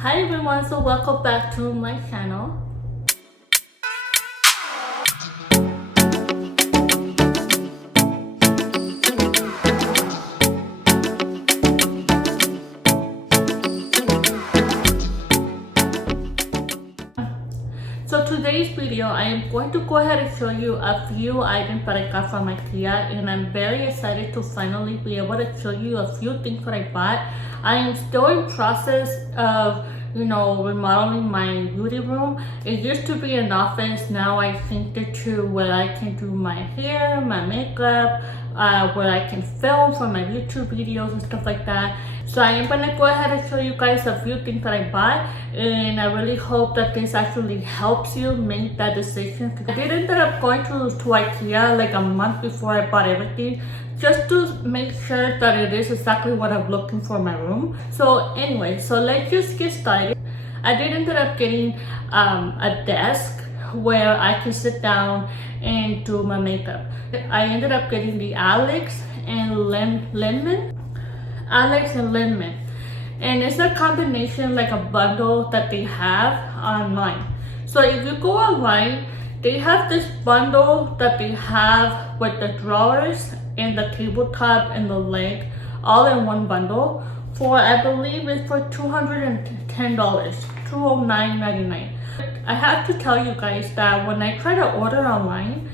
Hi everyone, so welcome back to my channel. So today's video, I am going to go ahead and show you a few items that I got from IKEA, and I'm very excited to finally be able to show you a few things that I bought. I am still in process of remodeling my beauty room. It used to be an office. Now I changed it to where I can do my hair, my makeup, where I can film for my YouTube videos and stuff like that. So I am gonna go ahead and show you guys a few things that I bought, and I really hope that this actually helps you make that decision. I did end up going to IKEA like a month before I bought everything, just to make sure that it is exactly what I'm looking for in my room. So anyway, so let's just get started. I did end up getting a desk where I can sit down and do my makeup. I ended up getting the Alex and Lemon, and it's a combination, like a bundle that they have online. So if you go online, they have this bundle that they have with the drawers and the tabletop and the leg all in one bundle for, I believe it's for $210, $209.99. I have to tell you guys that when I try to order online,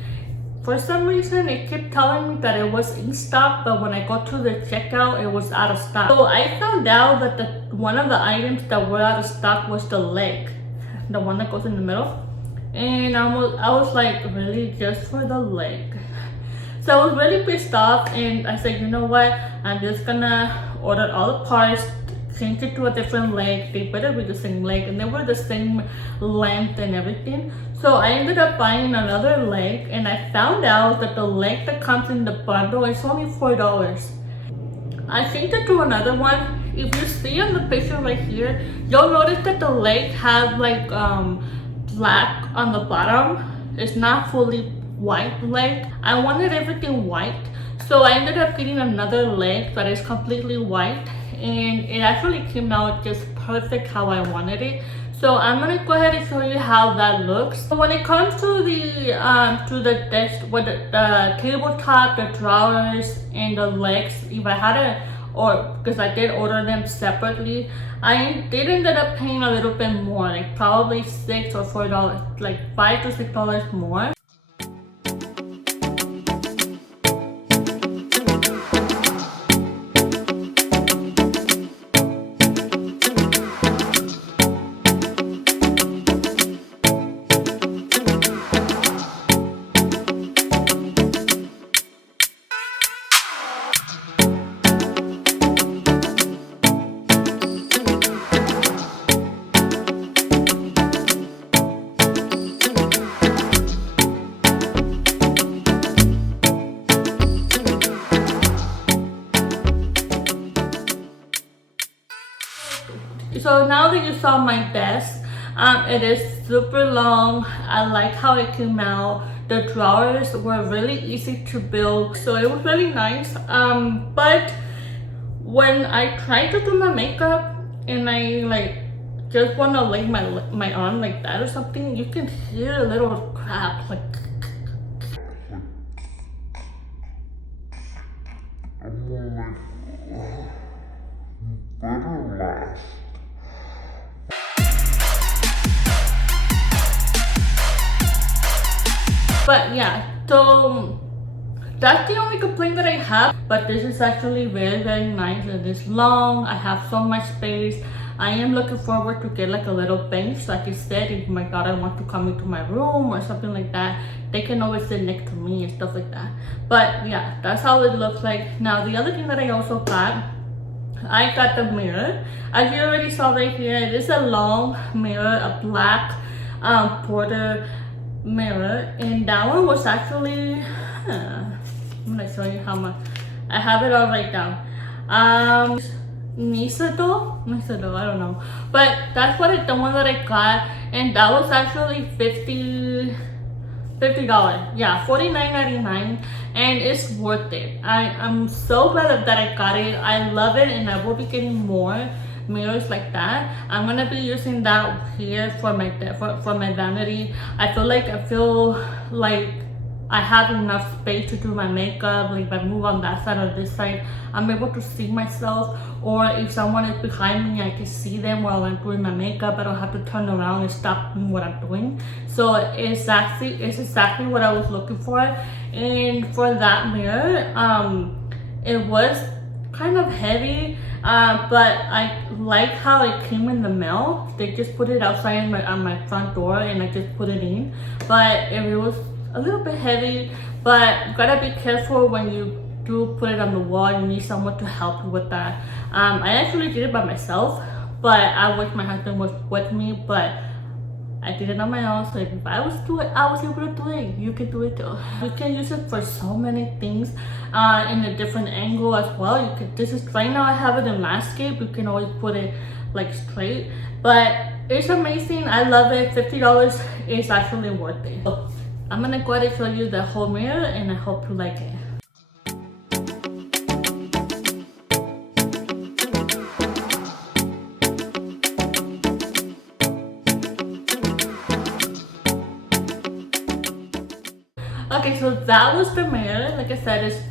for some reason it kept telling me that it was in stock, but when I go to the checkout, it was out of stock. So I found out that one of the items that were out of stock was the leg, the one that goes in the middle. And I was like, really, just for the leg? So I was really pissed off, and I said, you know what, I'm just gonna order all the parts, change it to a different leg. They better be the same leg, and they were the same length and everything. So I ended up buying another leg, and I found out that the leg that comes in the bundle is only $4. I changed it to another one. If you see on the picture right here, you'll notice that the leg has like black on the bottom. It's not fully white leg. I wanted everything white, so I ended up getting another leg that is completely white, and it actually came out just perfect how I wanted it. So I'm gonna go ahead and show you how that looks. So when it comes to the desk with the tabletop, the drawers, and the legs, if I had to, or because I did order them separately, I did end up paying a little bit more, like probably $6 or $4, like $5 to $6 more. So now that you saw my desk, it is super long. I like how it came out. The drawers were really easy to build, so it was really nice. But when I tried to do my makeup and I just want to lay my arm like that or something, you can hear a little crap like. But yeah, so that's the only complaint that I have. But this is actually very, very nice. It is long. I have so much space. I am looking forward to get like a little bench. Like I said, if my daughter wants to come into my room or something like that, they can always sit next to me and stuff like that. But yeah, that's how it looks like. Now the other thing that I also got, I got the mirror. As you already saw right here, it is a long mirror, a black border mirror, and that one was actually I'm gonna show you how much. I have it all right down. Nisado, I don't know, but that's what the one that I got, and that was actually $50. Yeah, $49.99, and it's worth it. I'm so glad that I got it. I love it, and I will be getting more. mirrors like that. I'm gonna be using that here for my vanity. I feel like I have enough space to do my makeup. Like if I move on that side or this side, I'm able to see myself, or if someone is behind me, I can see them while I'm doing my makeup. I don't have to turn around and stop doing what I'm doing. So it's exactly what I was looking for. And for that mirror, it was kind of heavy, but I like how it came in the mail. They just put it outside on my front door and I just put it in. But it was a little bit heavy, but you gotta be careful when you do put it on the wall. You need someone to help you with that. I actually did it by myself, but I wish my husband was with me, but I did it on my own. So if I was able to do it, you can do it too. You can use it for so many things in a different angle as well. Right now I have it in landscape. You can always put it like straight, but it's amazing. I love it. $50 is actually worth it. So I'm gonna go ahead and show you the whole mirror, and I hope you like it. Okay, so that was the mirror. Like I said, it's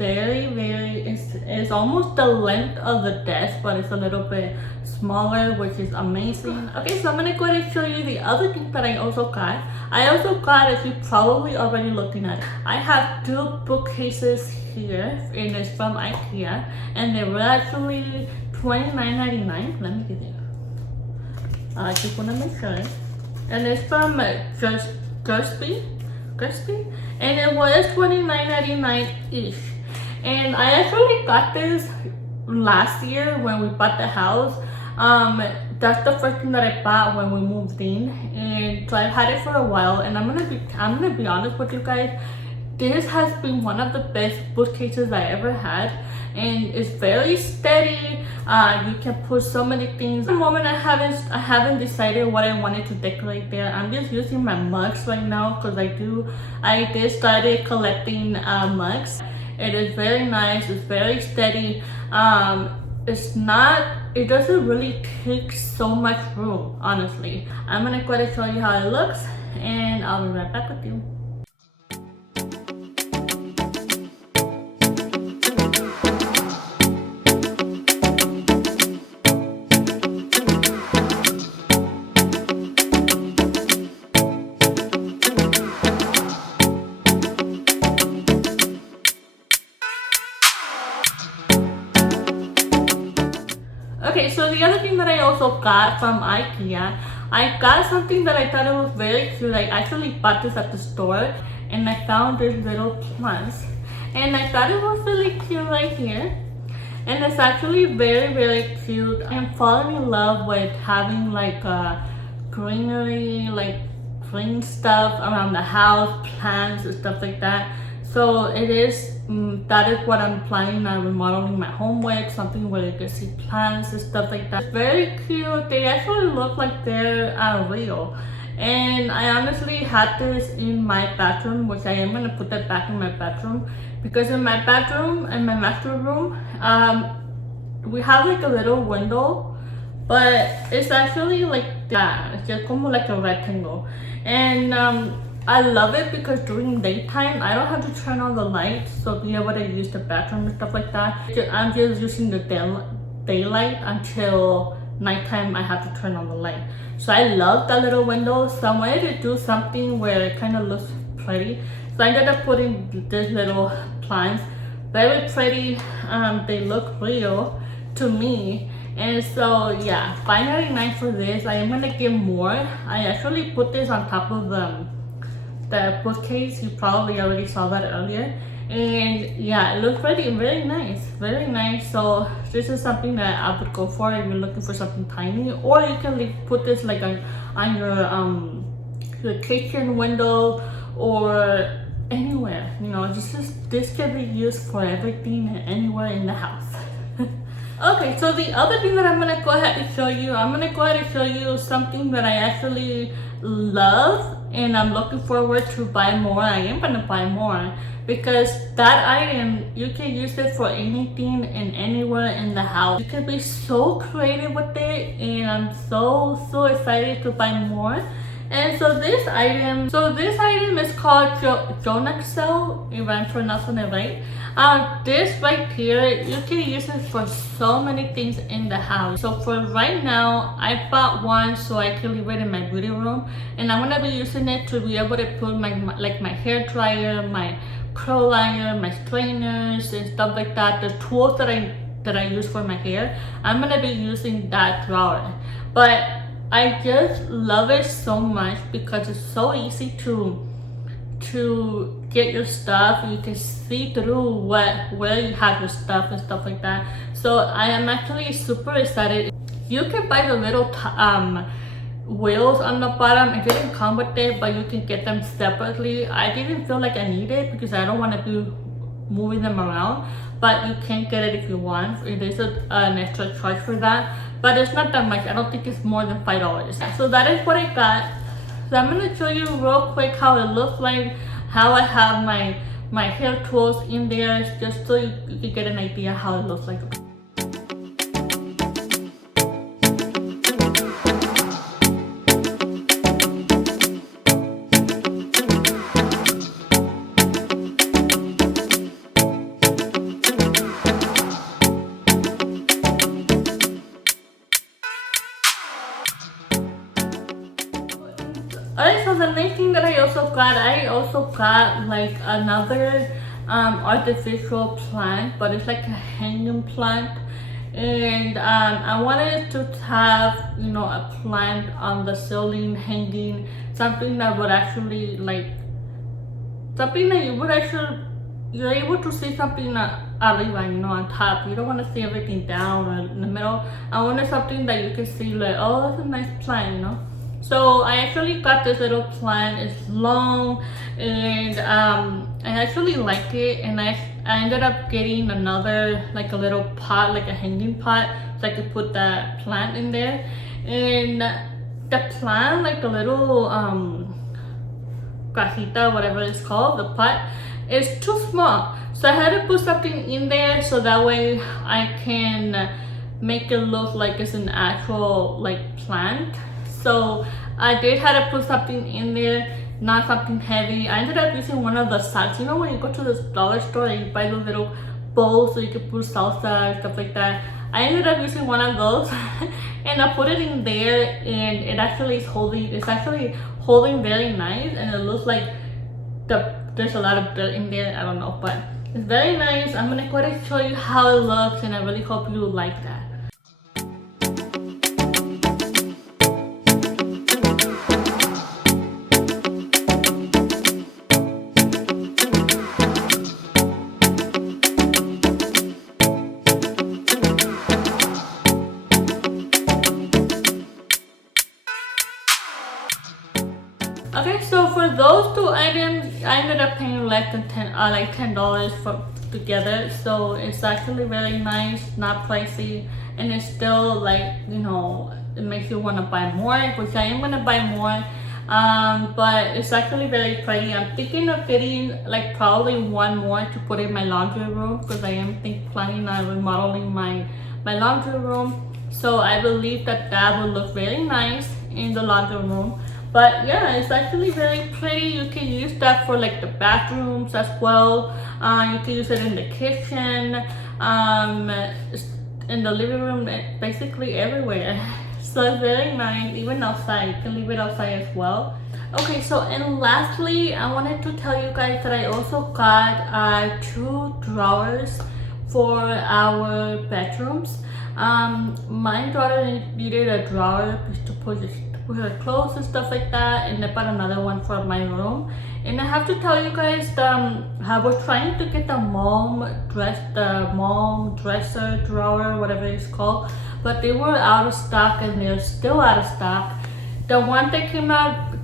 it's almost the length of the desk, but it's a little bit smaller, which is amazing. Okay, so I'm gonna go ahead and show you the other thing that I also got. As you're probably already looking at, I have two bookcases here, and it's from IKEA, and they were actually $29.99. Let me get it. I just wanna make sure. And it's from GERSBY, and it was $29.99 each. And I actually got this last year when we bought the house. That's the first thing that I bought when we moved in, and so I've had it for a while. And I'm gonna be honest with you guys, this has been one of the best bookcases I ever had, and it's very steady. You can put so many things. At the moment, I haven't decided what I wanted to decorate there. I'm just using my mugs right now because I did started collecting mugs. It is very nice. It's very steady. It doesn't really take so much room, honestly. I'm gonna go ahead and show you how it looks, and I'll be right back with you. Okay, so the other thing that I also got from IKEA, I got something that I thought it was very cute. I actually bought this at the store, and I found these little plants, and I thought it was really cute right here. And it's actually very cute. I'm falling in love with having like greenery, like green stuff around the house, plants and stuff like that. So that is what I'm planning on remodeling my home with, something where you can see plants and stuff like that. It's very cute. They actually look like they're real. And I honestly had this in my bathroom, which I am going to put that back in my bathroom, because in my bathroom and my master room, we have like a little window, but it's actually like that. It's just como like a rectangle. And I love it because during daytime, I don't have to turn on the lights, so be able to use the bathroom and stuff like that. I'm just using the daylight until nighttime. I have to turn on the light. So I love that little window. So I wanted to do something where it kind of looks pretty. So I ended up putting these little plants. Very pretty. They look real to me. And so yeah, $5.99 for this. I am gonna get more. I actually put this on top of the bookcase. You probably already saw that earlier, and yeah, it looks very nice. So this is something that I would go for if you're looking for something tiny, or you can put this like on your kitchen window or anywhere. You know, this can be used for everything and anywhere in the house. Okay, so the other thing that I'm gonna go ahead and show you, something that I actually love and I'm looking forward to buy more. I am gonna buy more because that item, you can use it for anything and anywhere in the house. You can be so creative with it, and I'm so excited to buy more. And so this item is called JONAXEL, if I'm pronouncing it right. This right here, you can use it for so many things in the house. So for right now, I bought one so I can leave it in my beauty room, and I'm gonna be using it to be able to put my hair dryer, my curl liner, my straighteners and stuff like that. The tools that I use for my hair, I'm gonna be using that drawer. But I just love it so much because it's so easy to get your stuff. You can see through where you have your stuff and stuff like that. So I am actually super excited. You can buy the little wheels on the bottom. It didn't come with it, but you can get them separately. I didn't feel like I need it because I don't want to be moving them around, but you can get it if you want. It is an extra charge for that, but it's not that much. I don't think it's more than $5. So that is what I got. So I'm gonna show you real quick how it looks like, how I have my hair tools in there, just so you can get an idea how it looks like. Alright, so the next thing that I also got like another artificial plant, but it's like a hanging plant, and I wanted to have, you know, a plant on the ceiling hanging, something that would actually you're able to see something arriba, you know, on top. You don't want to see everything down or in the middle. I wanted something that you can see like, oh, that's a nice plant, you know. So I actually got this little plant. It's long, and I actually like it, and I ended up getting another, like a little pot, like a hanging pot, so I could put that plant in there. And the plant, like the little cajita, whatever it's called, the pot, is too small. So I had to put something in there so that way I can make it look like it's an actual like plant. So I did have to put something in there, not something heavy. I ended up using one of the sacks. You know when you go to the dollar store and you buy the little bowls so you can put salsa and stuff like that? I ended up using one of those and I put it in there, and it actually is holding very nice, and it looks like there's a lot of dirt in there. I don't know, but it's very nice. I'm gonna go ahead and show you how it looks, and I really hope you like that. Okay, so for those two items, I ended up paying less than $10 for together. So it's actually very nice, not pricey, and it's still like, you know, it makes you want to buy more, which I am gonna buy more. But it's actually very pretty. I'm thinking of getting like probably one more to put in my laundry room, because I am planning on remodeling my laundry room. So I believe that will look very nice in the laundry room. But yeah, it's actually very pretty. You can use that for like the bathrooms as well. You can use it in the kitchen, in the living room, basically everywhere. So it's very nice, even outside. You can leave it outside as well. Okay, so and lastly, I wanted to tell you guys that I also got 2 drawers for our bedrooms. My daughter needed a drawer to put her clothes and stuff like that, and I bought another one for my room. And I have to tell you guys, I was trying to get the mom dresser drawer, whatever it's called, but they were out of stock, and they're still out of stock. The one that came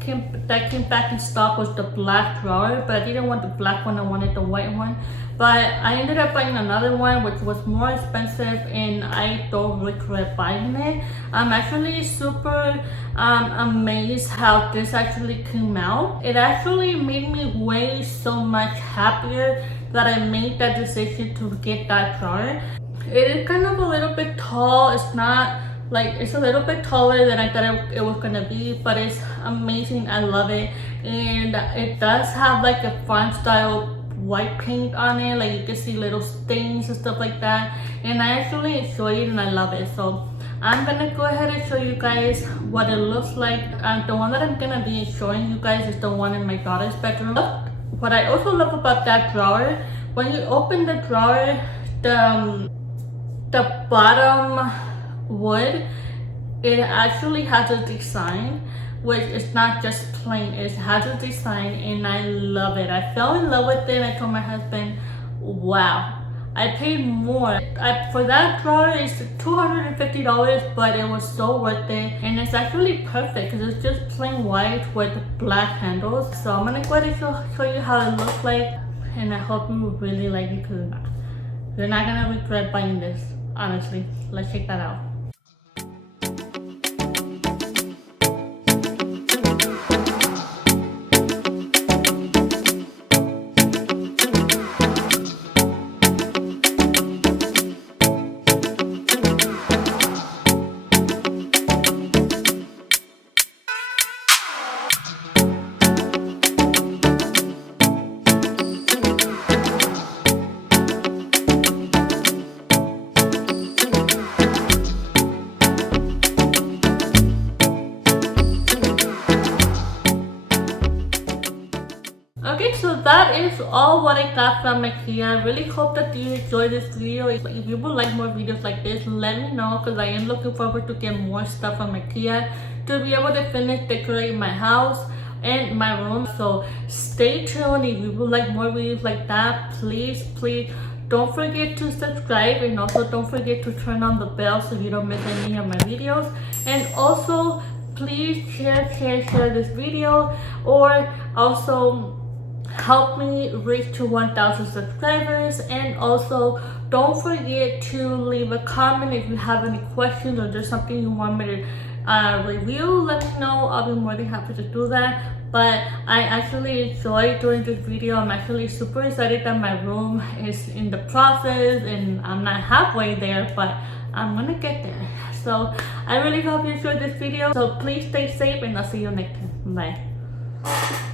came back in stock was the black drawer, but I didn't want the black one, I wanted the white one. But I ended up buying another one which was more expensive, and I don't regret buying it. I'm actually super amazed how this actually came out. It actually made me way so much happier that I made that decision to get that drawer. It is kind of a little bit tall. It's not like, it's a little bit taller than I thought it was gonna be, but it's amazing. I love it. And it does have like a farm style white paint on it, like you can see little stains and stuff like that, and I actually enjoy it and I love it. So I'm gonna go ahead and show you guys what it looks like. The one that I'm gonna be showing you guys is the one in my daughter's bedroom. What I also love about that drawer, when you open the drawer, the bottom wood, it actually has a design, which is not just plain, it has a design, and I love it. I fell in love with it. I told my husband, wow, I paid more for that drawer. It's $250, but it was so worth it, and it's actually perfect because it's just plain white with black handles. So I'm gonna go ahead and show you how it looks like, and I hope you really like it because you're not gonna regret buying this, honestly. Let's check that out. Okay, so that is all what I got from IKEA. I really hope that you enjoyed this video. If you would like more videos like this, let me know, because I am looking forward to get more stuff from IKEA to be able to finish decorating my house and my room. So stay tuned. If you would like more videos like that, please don't forget to subscribe, and also don't forget to turn on the bell so you don't miss any of my videos. And also please share this video, or also help me reach to 1,000 subscribers. And also don't forget to leave a comment if you have any questions or there's something you want me to review. Let me know. I'll be more than happy to do that. But I actually enjoyed doing this video. I'm actually super excited that my room is in the process, and I'm not halfway there, but I'm gonna get there. So I really hope you enjoyed this video. So please stay safe, and I'll see you next time. Bye.